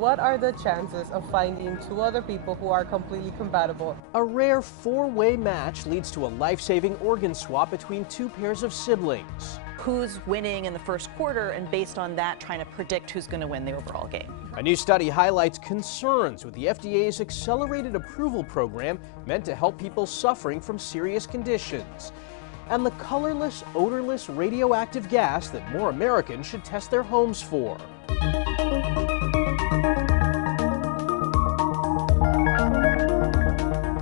what are the chances of finding two other people who are completely compatible? A rare four-way match leads to a life-saving organ swap between two pairs of siblings. Who's winning in the first quarter, and based on that, trying to predict who's going to win the overall game. A new study highlights concerns with the FDA's accelerated approval program meant to help people suffering from serious conditions. And the colorless, odorless radioactive gas that more Americans should test their homes for.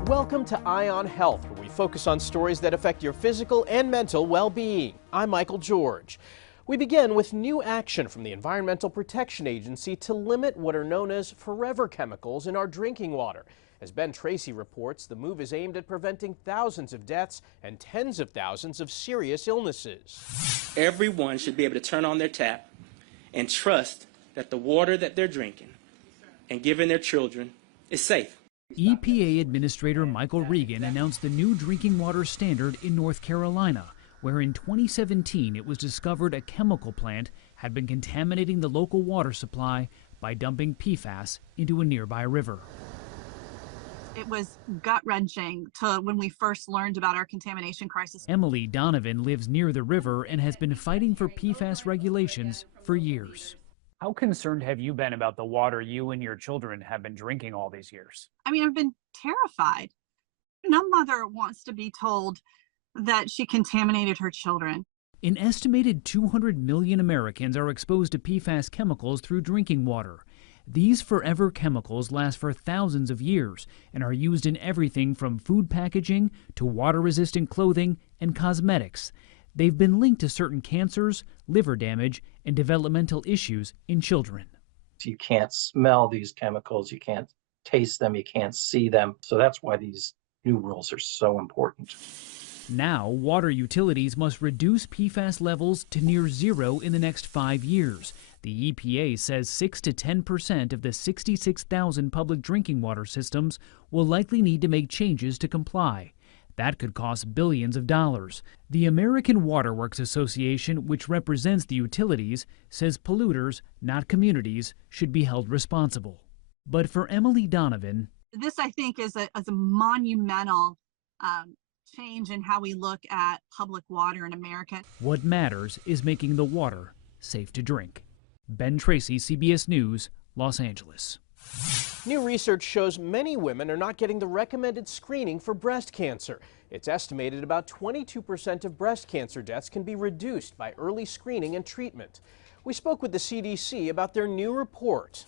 Welcome to Ion Health, where we focus on stories that affect your physical and mental well-being. I'm Michael George. We begin with new action from the Environmental Protection Agency to limit what are known as forever chemicals in our drinking water. As Ben Tracy reports, the move is aimed at preventing thousands of deaths and tens of thousands of serious illnesses. Everyone should be able to turn on their tap and trust that the water that they're drinking and giving their children is safe. EPA Administrator Michael Regan announced the new drinking water standard in North Carolina, where in 2017 it was discovered a chemical plant had been contaminating the local water supply by dumping PFAS into a nearby river. It was gut-wrenching to when we first learned about our contamination crisis. Emily Donovan lives near the river and has been fighting for PFAS regulations for years. How concerned have you been about the water you and your children have been drinking all these years? I mean, I've been terrified. No mother wants to be told that she contaminated her children. An estimated 200 million Americans are exposed to PFAS chemicals through drinking water. These forever chemicals last for thousands of years and are used in everything from food packaging to water-resistant clothing and cosmetics. They've been linked to certain cancers, liver damage, and developmental issues in children. You can't smell these chemicals, you can't taste them, you can't see them. So that's why these new rules are so important. Now, water utilities must reduce PFAS levels to near zero in the next 5 years. The EPA says 6 to 10% of the 66,000 public drinking water systems will likely need to make changes to comply. That could cost billions of dollars. The American Water Works Association, which represents the utilities, says polluters, not communities, should be held responsible. But for Emily Donovan, this, I think, is a monumental change in how we look at public water in America. What matters is making the water safe to drink. Ben Tracy, CBS News, Los Angeles. New research shows many women are not getting the recommended screening for breast cancer. It's estimated about 22% of breast cancer deaths can be reduced by early screening and treatment. We spoke with the CDC about their new report.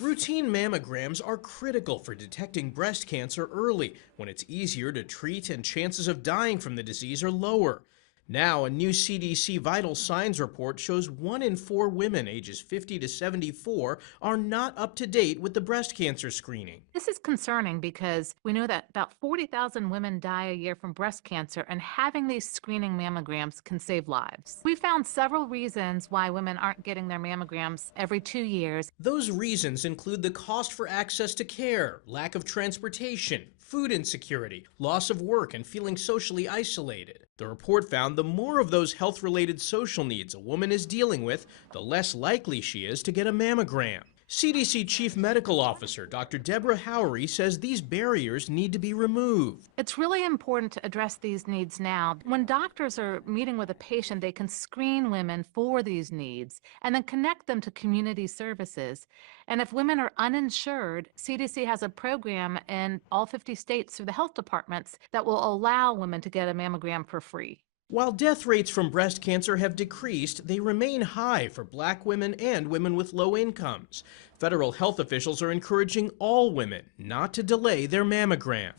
Routine mammograms are critical for detecting breast cancer early, when it's easier to treat and chances of dying from the disease are lower. Now, a new CDC vital signs report shows 1 in 4 women ages 50 to 74 are not up to date with the breast cancer screening. This is concerning because we know that about 40,000 women die a year from breast cancer, and having these screening mammograms can save lives. We found several reasons why women aren't getting their mammograms every 2 years. Those reasons include the cost for access to care, lack of transportation, food insecurity, loss of work, and feeling socially isolated. The report found the more of those health-related social needs a woman is dealing with, the less likely she is to get a mammogram. CDC Chief Medical Officer Dr. Deborah Howery says these barriers need to be removed. It's really important to address these needs now. When doctors are meeting with a patient, they can screen women for these needs and then connect them to community services. And if women are uninsured, CDC has a program in all 50 states through the health departments that will allow women to get a mammogram for free. While death rates from breast cancer have decreased, they remain high for Black women and women with low incomes. Federal health officials are encouraging all women not to delay their mammogram.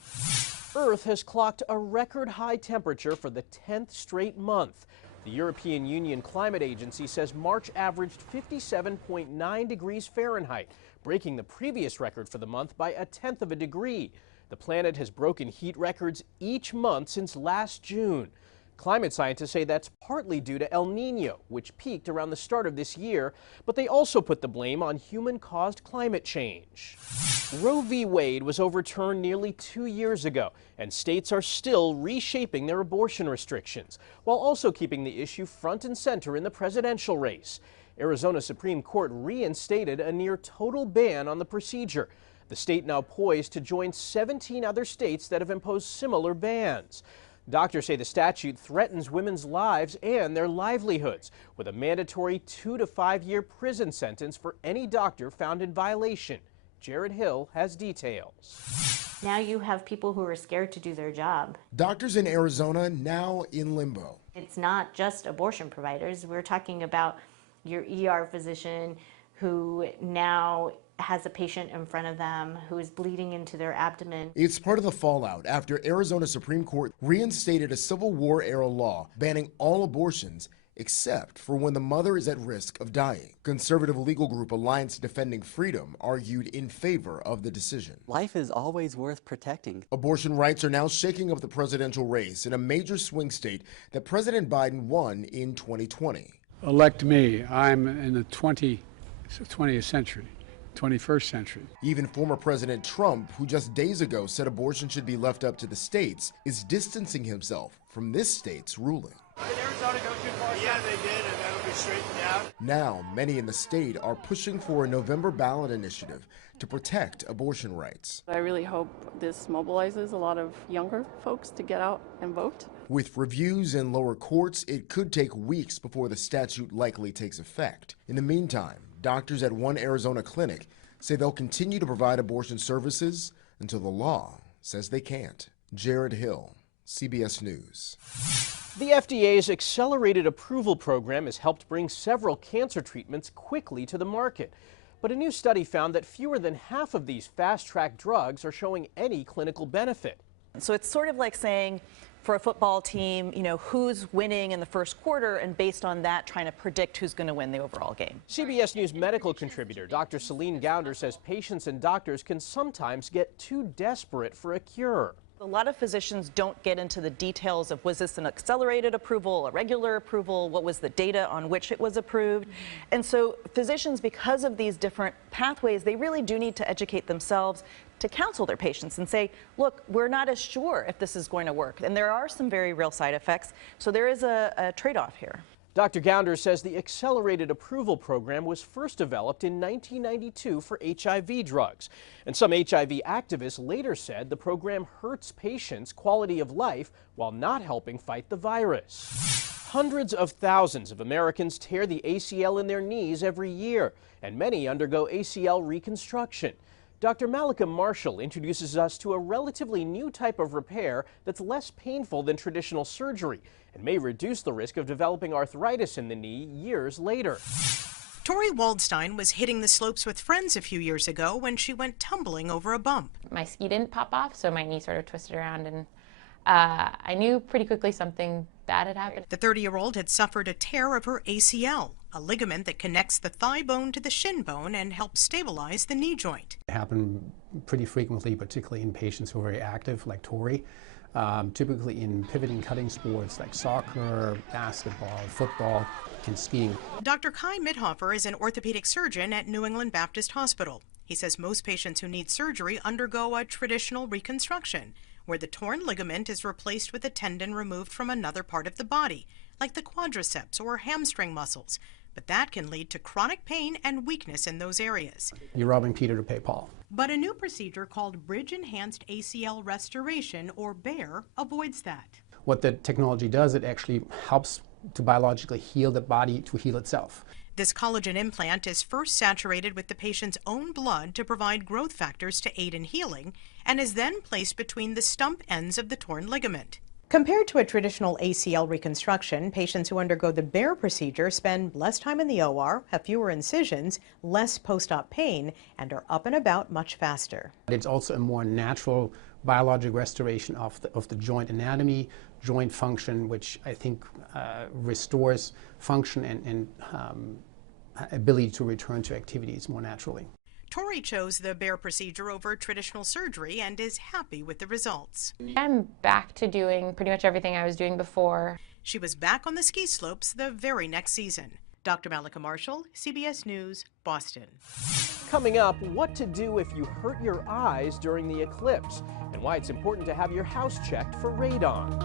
Earth has clocked a record high temperature for the 10th straight month. The European Union Climate Agency says March averaged 57.9 degrees Fahrenheit, breaking the previous record for the month by 1/10 of a degree. The planet has broken heat records each month since last June. Climate scientists say that's partly due to El Nino, which peaked around the start of this year, but they also put the blame on human-caused climate change. Roe v. Wade was overturned nearly 2 years ago, and states are still reshaping their abortion restrictions, while also keeping the issue front and center in the presidential race. Arizona Supreme Court reinstated a near total ban on the procedure. The state now poised to join 17 other states that have imposed similar bans. Doctors say the statute threatens women's lives and their livelihoods, with a mandatory 2 to 5 year prison sentence for any doctor found in violation. Jared Hill has details. Now you have people who are scared to do their job. Doctors in Arizona now in limbo. It's not just abortion providers. We're talking about your ER physician who now has a patient in front of them who is bleeding into their abdomen. It's part of the fallout after Arizona Supreme Court reinstated a Civil War era law banning all abortions except for when the mother is at risk of dying. Conservative legal group Alliance Defending Freedom argued in favor of the decision. Life is always worth protecting. Abortion rights are now shaking up the presidential race in a major swing state that President Biden won in 2020. Elect me. I'm in the 20th century. 21st century. Even former President Trump, who just days ago said abortion should be left up to the states, is distancing himself from this state's ruling. Did Arizona go too far? Yeah, they did, and that'll be straightened out. Now, many in the state are pushing for a November ballot initiative to protect abortion rights. I really hope this mobilizes a lot of younger folks to get out and vote. With reviews in lower courts, it could take weeks before the statute likely takes effect. In the meantime, doctors at one Arizona clinic say they'll continue to provide abortion services until the law says they can't. Jared Hill, CBS News. The FDA's accelerated approval program has helped bring several cancer treatments quickly to the market. But a new study found that fewer than half of these fast-track drugs are showing any clinical benefit. So it's sort of like saying, for a football team, who's winning in the first quarter, and based on that, trying to predict who's going to win the overall game. CBS News medical contributor Dr. Celine Gounder says patients and doctors can sometimes get too desperate for a cure. A lot of physicians don't get into the details of, was this an accelerated approval, a regular approval, what was the data on which it was approved. And so physicians, because of these different pathways, they really do need to educate themselves to counsel their patients and say, look, we're not as sure if this is going to work. And there are some very real side effects. So there is a trade-off here. Dr. Gounder says the accelerated approval program was first developed in 1992 for HIV drugs. And some HIV activists later said the program hurts patients' quality of life while not helping fight the virus. Hundreds of thousands of Americans tear the ACL in their knees every year, and many undergo ACL reconstruction. Dr. Malika Marshall introduces us to a relatively new type of repair that's less painful than traditional surgery and may reduce the risk of developing arthritis in the knee years later. Tori Waldstein was hitting the slopes with friends a few years ago when she went tumbling over a bump. My ski didn't pop off, so my knee sort of twisted around, and I knew pretty quickly something bad had happened. The 30-year-old had suffered a tear of her ACL, a ligament that connects the thigh bone to the shin bone and helps stabilize the knee joint. It happened pretty frequently, particularly in patients who are very active, like Tori. Typically in pivoting cutting sports like soccer, basketball, football, and skiing. Dr. Kai Mithofer is an orthopedic surgeon at New England Baptist Hospital. He says most patients who need surgery undergo a traditional reconstruction, where the torn ligament is replaced with a tendon removed from another part of the body, like the quadriceps or hamstring muscles. But that can lead to chronic pain and weakness in those areas. You're robbing Peter to pay Paul. But a new procedure called Bridge-Enhanced ACL Restoration, or BEAR, avoids that. What the technology does, it actually helps to biologically heal the body to heal itself. This collagen implant is first saturated with the patient's own blood to provide growth factors to aid in healing, and is then placed between the stump ends of the torn ligament. Compared to a traditional ACL reconstruction, patients who undergo the BEAR procedure spend less time in the OR, have fewer incisions, less post-op pain, and are up and about much faster. It's also a more natural biologic restoration of the joint anatomy, joint function, which I think restores function and ability to return to activities more naturally. Tori chose the BEAR procedure over traditional surgery and is happy with the results. I'm back to doing pretty much everything I was doing before. She was back on the ski slopes the very next season. Dr. Malika Marshall, CBS News, Boston. Coming up, what to do if you hurt your eyes during the eclipse, and why it's important to have your house checked for radon.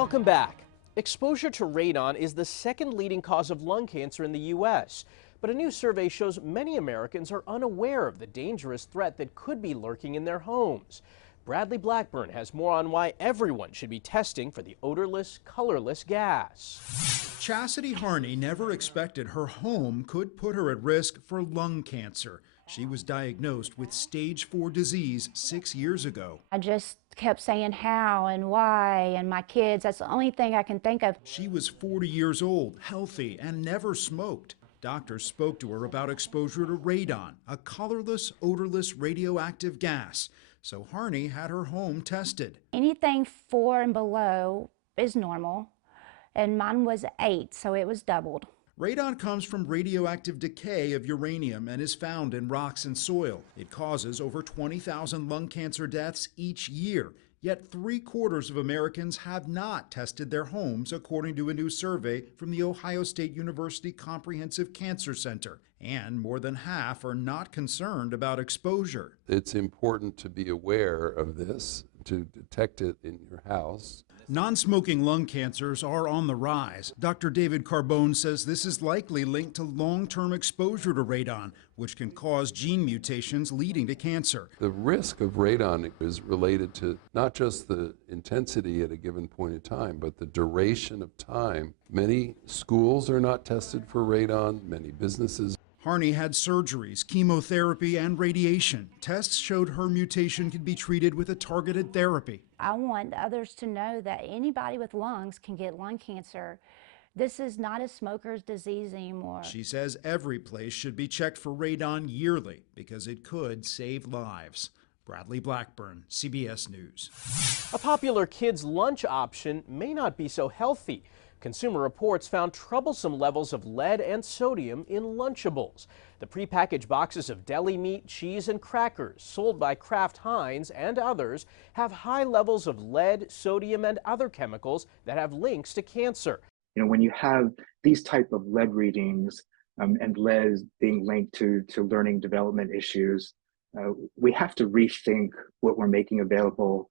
Welcome back. Exposure to radon is the second leading cause of lung cancer in the U.S., but a new survey shows many Americans are unaware of the dangerous threat that could be lurking in their homes. Bradley Blackburn has more on why everyone should be testing for the odorless, colorless gas. Chastity Harney never expected her home could put her at risk for lung cancer. She was diagnosed with stage 4 disease 6 years ago. I just kept saying how and why, and my kids, that's the only thing I can think of. She was 40 years old, healthy, and never smoked. Doctors spoke to her about exposure to radon, a colorless, odorless radioactive gas. So Harney had her home tested. Anything 4 and below is normal, and mine was 8, so it was doubled. Radon comes from radioactive decay of uranium and is found in rocks and soil. It causes over 20,000 lung cancer deaths each year. Yet 3/4 of Americans have not tested their homes, according to a new survey from the Ohio State University Comprehensive Cancer Center. And more than half are not concerned about exposure. It's important to be aware of this, to detect it in your house. Non-smoking lung cancers are on the rise. Dr. David Carbone says this is likely linked to long-term exposure to radon, which can cause gene mutations leading to cancer. The risk of radon is related to not just the intensity at a given point in time, but the duration of time. Many schools are not tested for radon, many businesses. Harney had surgeries, chemotherapy, and radiation. Tests showed her mutation could be treated with a targeted therapy. I want others to know that anybody with lungs can get lung cancer. This is not a smoker's disease anymore. She says every place should be checked for radon yearly because it could save lives. Bradley Blackburn, CBS News. A popular kids' lunch option may not be so healthy. Consumer Reports found troublesome levels of lead and sodium in Lunchables. The prepackaged boxes of deli meat, cheese, and crackers sold by Kraft Heinz and others have high levels of lead, sodium, and other chemicals that have links to cancer. You know, when you have these type of lead readings and lead being linked to learning development issues, we have to rethink what we're making available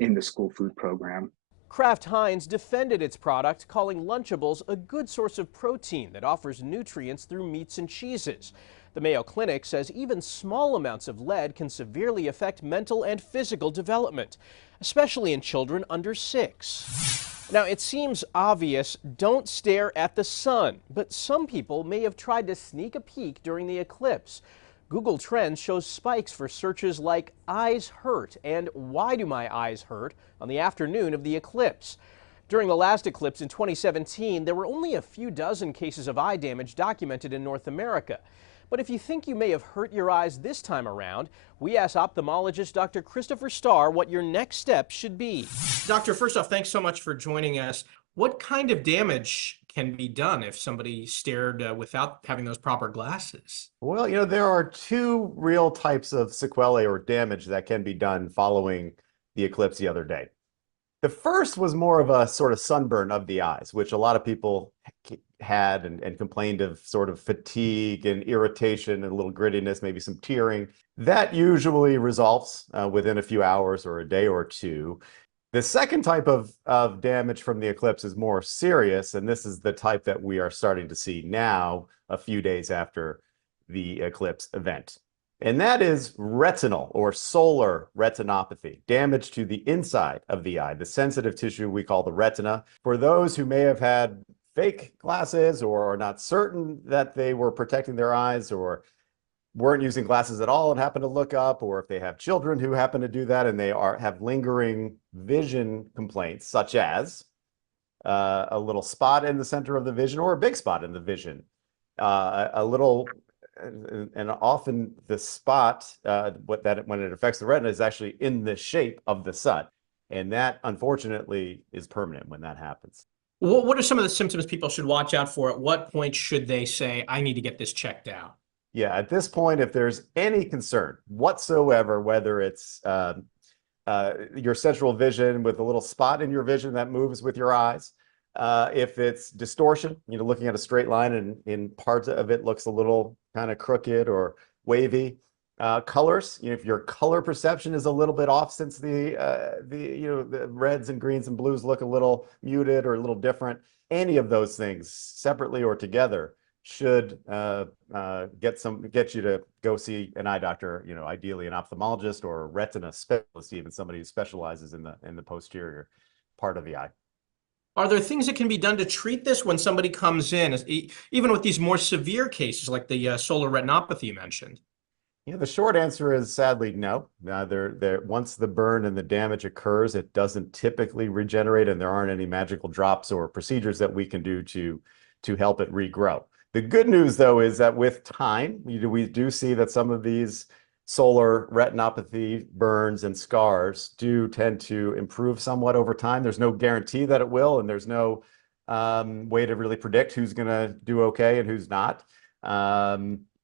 in the school food program. Kraft Heinz defended its product, calling Lunchables a good source of protein that offers nutrients through meats and cheeses. The Mayo Clinic says even small amounts of lead can severely affect mental and physical development, especially in children under 6. Now, it seems obvious, don't stare at the sun, but some people may have tried to sneak a peek during the eclipse. Google Trends shows spikes for searches like eyes hurt and why do my eyes hurt on the afternoon of the eclipse. During the last eclipse in 2017, there were only a few dozen cases of eye damage documented in North America. But if you think you may have hurt your eyes this time around, we asked ophthalmologist Dr. Christopher Starr what your next step should be. Doctor, first off, thanks so much for joining us. What kind of damage can be done if somebody stared without having those proper glasses? Well, you know, there are two real types of sequelae or damage that can be done following the eclipse the other day. The first was more of a sort of sunburn of the eyes, which a lot of people had and complained of sort of fatigue and irritation and a little grittiness, maybe some tearing. That usually resolves within a few hours or a day or two. The second type of damage from the eclipse is more serious, and this is the type that we are starting to see now, a few days after the eclipse event. And that is retinal or solar retinopathy, damage to the inside of the eye, the sensitive tissue we call the retina. For those who may have had fake glasses or are not certain that they were protecting their eyes or weren't using glasses at all and happen to look up, or if they have children who happen to do that and they have lingering vision complaints, such as a little spot in the center of the vision or a big spot in the vision, a little, and often the spot when it affects the retina is actually in the shape of the sun, and that unfortunately is permanent when that happens. What are some of the symptoms people should watch out for? At what point should they say, I need to get this checked out? Yeah, at this point, if there's any concern whatsoever, whether it's your central vision with a little spot in your vision that moves with your eyes, if it's distortion, you know, looking at a straight line and in parts of it looks a little kind of crooked or wavy, Colors, if your color perception is a little bit off, since the reds and greens and blues look a little muted or a little different, any of those things, separately or together, should get you to go see an eye doctor. Ideally an ophthalmologist or a retina specialist, even somebody who specializes in the posterior part of the eye. Are there things that can be done to treat this when somebody comes in, even with these more severe cases like the solar retinopathy you mentioned? The short answer is sadly no. Once the burn and the damage occurs, it doesn't typically regenerate, and there aren't any magical drops or procedures that we can do to help it regrow. The good news, though, is that with time, we do see that some of these solar retinopathy burns and scars do tend to improve somewhat over time. There's no guarantee that it will, and there's no way to really predict who's going to do okay and who's not.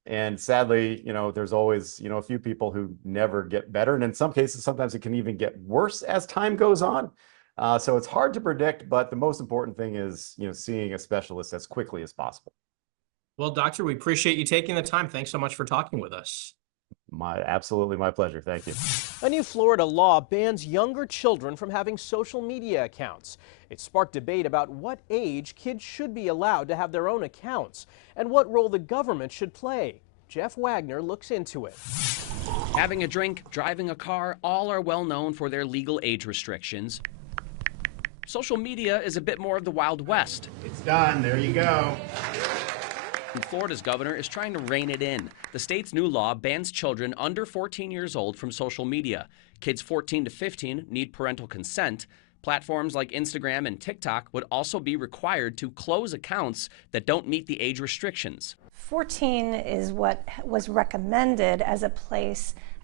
And sadly, there's always, a few people who never get better. And in some cases, sometimes it can even get worse as time goes on. So it's hard to predict, but the most important thing is, seeing a specialist as quickly as possible. Well, doctor, we appreciate you taking the time. Thanks so much for talking with us. Absolutely my pleasure. Thank you. A new Florida law bans younger children from having social media accounts. It sparked debate about what age kids should be allowed to have their own accounts and what role the government should play. Jeff Wagner looks into it. Having a drink, driving a car, all are well known for their legal age restrictions. Social media is a bit more of the Wild West. It's done. There you go. Florida's governor is trying to rein it in. The state's new law bans children under 14 years old from social media. Kids 14 to 15 need parental consent. Platforms like Instagram and TikTok would also be required to close accounts that don't meet the age restrictions. 14 is what was recommended as a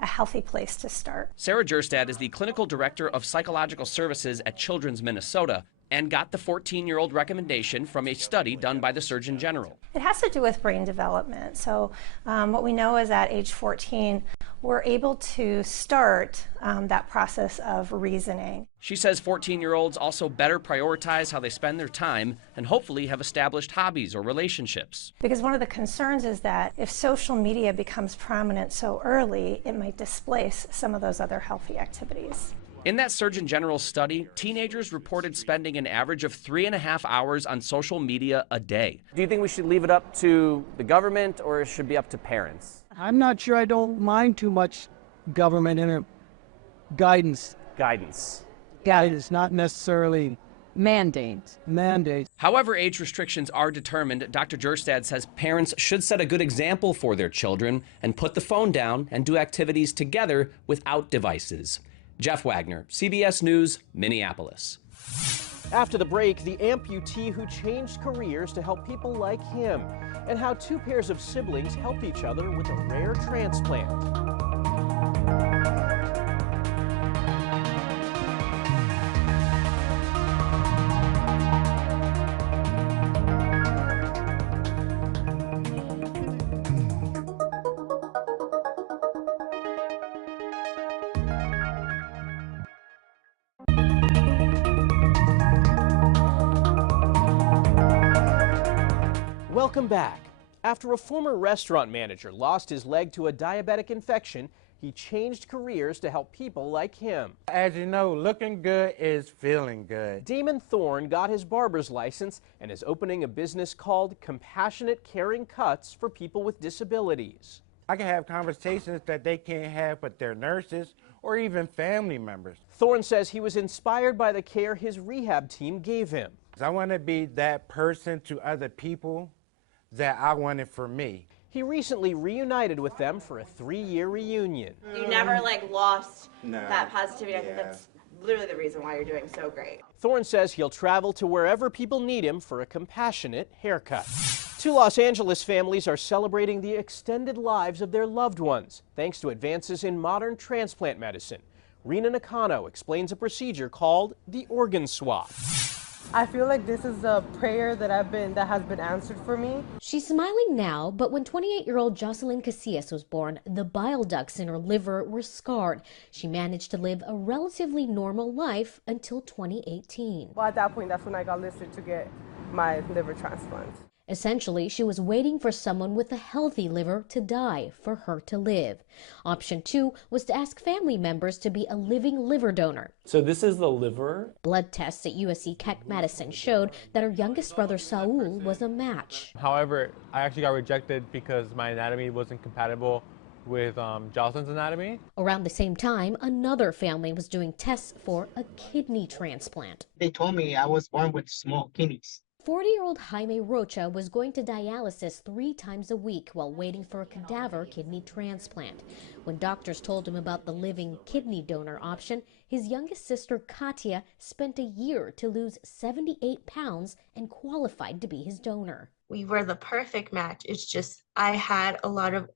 healthy place to start. Sarah Jerstad is the clinical director of psychological services at Children's Minnesota and got the 14-year-old recommendation from a study done by the Surgeon General. It has to do with brain development. So what we know is at age 14, we're able to start that process of reasoning. She says 14-year-olds also better prioritize how they spend their time and hopefully have established hobbies or relationships. Because one of the concerns is that if social media becomes prominent so early, it might displace some of those other healthy activities. In that Surgeon General's study, teenagers reported spending an average of 3.5 hours on social media a day. Do you think we should leave it up to the government or it should be up to parents? I'm not sure. I don't mind too much government guidance. Guidance, not necessarily mandates. However age restrictions are determined, Dr. Jerstad says parents should set a good example for their children and put the phone down and do activities together without devices. Jeff Wagner, CBS News, Minneapolis. After the break, the amputee who changed careers to help people like him, and how two pairs of siblings help each other with a rare transplant. Welcome back. After a former restaurant manager lost his leg to a diabetic infection, he changed careers to help people like him. As you know, looking good is feeling good. Damon Thorne got his barber's license and is opening a business called Compassionate Caring Cuts for people with disabilities. I can have conversations that they can't have with their nurses or even family members. Thorne says he was inspired by the care his rehab team gave him. I want to be that person to other people that I wanted for me. He recently reunited with them for a 3-year reunion. You never lost that positivity. I think that's literally the reason why you're doing so great. Thorne says he'll travel to wherever people need him for a compassionate haircut. 2 Los Angeles families are celebrating the extended lives of their loved ones thanks to advances in modern transplant medicine. Rena Nakano explains a procedure called the organ swap. I feel like this is a prayer that has been answered for me. She's smiling now, but when 28-year-old Jocelyn Casillas was born, the bile ducts in her liver were scarred. She managed to live a relatively normal life until 2018. Well, at that point, that's when I got listed to get my liver transplant. Essentially, she was waiting for someone with a healthy liver to die for her to live. Option 2 was to ask family members to be a living liver donor. So this is the liver? Blood tests at USC Keck Medicine showed that her youngest brother Saul was a match. However, I actually got rejected because my anatomy wasn't compatible with Jocelyn's anatomy. Around the same time, another family was doing tests for a kidney transplant. They told me I was born with small kidneys. 40-year-old Jaime Rocha was going to dialysis 3 times a week while waiting for a cadaver kidney transplant. When doctors told him about the living kidney donor option, his youngest sister Katia spent a year to lose 78 pounds and qualified to be his donor. We were the perfect match. It's just I had a lot of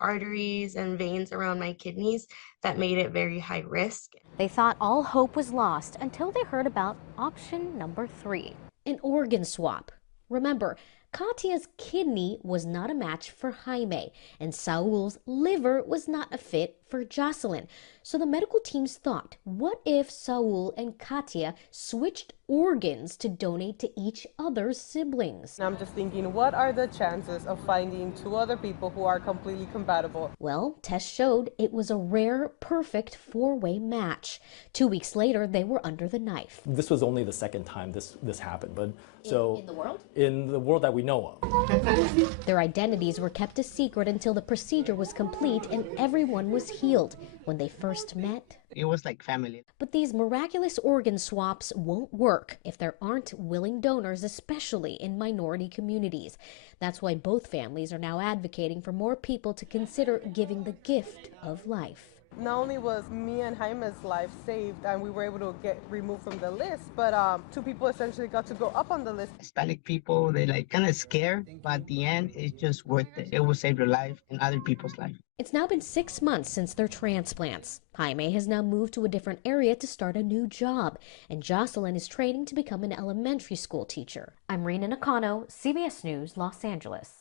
arteries and veins around my kidneys that made it very high risk. They thought all hope was lost until they heard about option number 3. An organ swap. Remember, Katia's kidney was not a match for Jaime, and Saul's liver was not a fit for Jocelyn. So the medical teams thought, what if Saul and Katia switched organs to donate to each other's siblings? I'm just thinking, what are the chances of finding 2 other people who are completely compatible? Well, tests showed it was a rare, perfect 4-way match. 2 weeks later, they were under the knife. This was only the second time this happened, but so in the world? In the world that we know of. Their identities were kept a secret until the procedure was complete and everyone was healed. When they first met, it was like family. But these miraculous organ swaps won't work if there aren't willing donors, especially in minority communities. That's why both families are now advocating for more people to consider giving the gift of life. Not only was me and Jaime's life saved and we were able to get removed from the list, but 2 people essentially got to go up on the list. Hispanic people, they like kind of scared, but at the end, it's just worth it. It will save your life and other people's life. It's now been 6 months since their transplants. Jaime has now moved to a different area to start a new job, and Jocelyn is training to become an elementary school teacher. I'm Rena Nakano, CBS News, Los Angeles.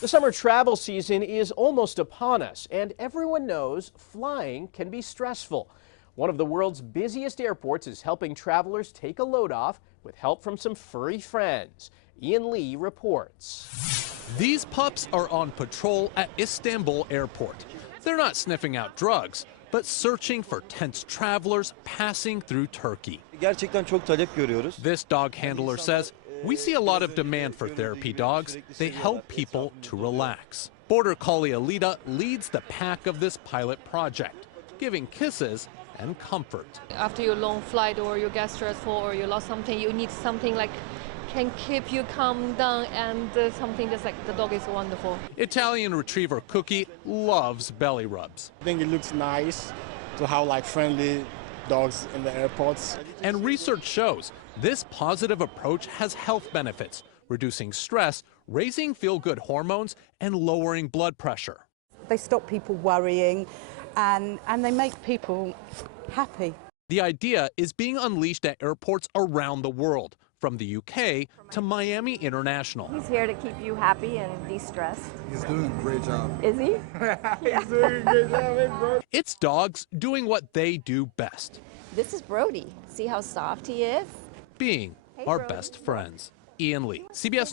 The summer travel season is almost upon us, and everyone knows flying can be stressful. One of the world's busiest airports is helping travelers take a load off with help from some furry friends. Ian Lee reports. These pups are on patrol at Istanbul Airport. They're not sniffing out drugs, but searching for tense travelers passing through Turkey. Gerçekten çok talep görüyoruz. This dog handler says, we see a lot of demand for therapy dogs. They help people to relax. Border Collie Alita leads the pack of this pilot project, giving kisses and comfort. After your long flight or you get stressful or you lost something, you need something like can keep you calm down, and something just like the dog is wonderful. Italian Retriever Cookie loves belly rubs. I think it looks nice to have like friendly dogs in the airports. And research shows this positive approach has health benefits, reducing stress, raising feel-good hormones, and lowering blood pressure. They stop people worrying, and they make people happy. The idea is being unleashed at airports around the world, from the UK to Miami International. He's here to keep you happy and de-stressed. He's doing a great job. Is he? He's doing a great job. It's dogs doing what they do best. This is Brody. See how soft he is? Being our best friends. Ian Lee, CBS News.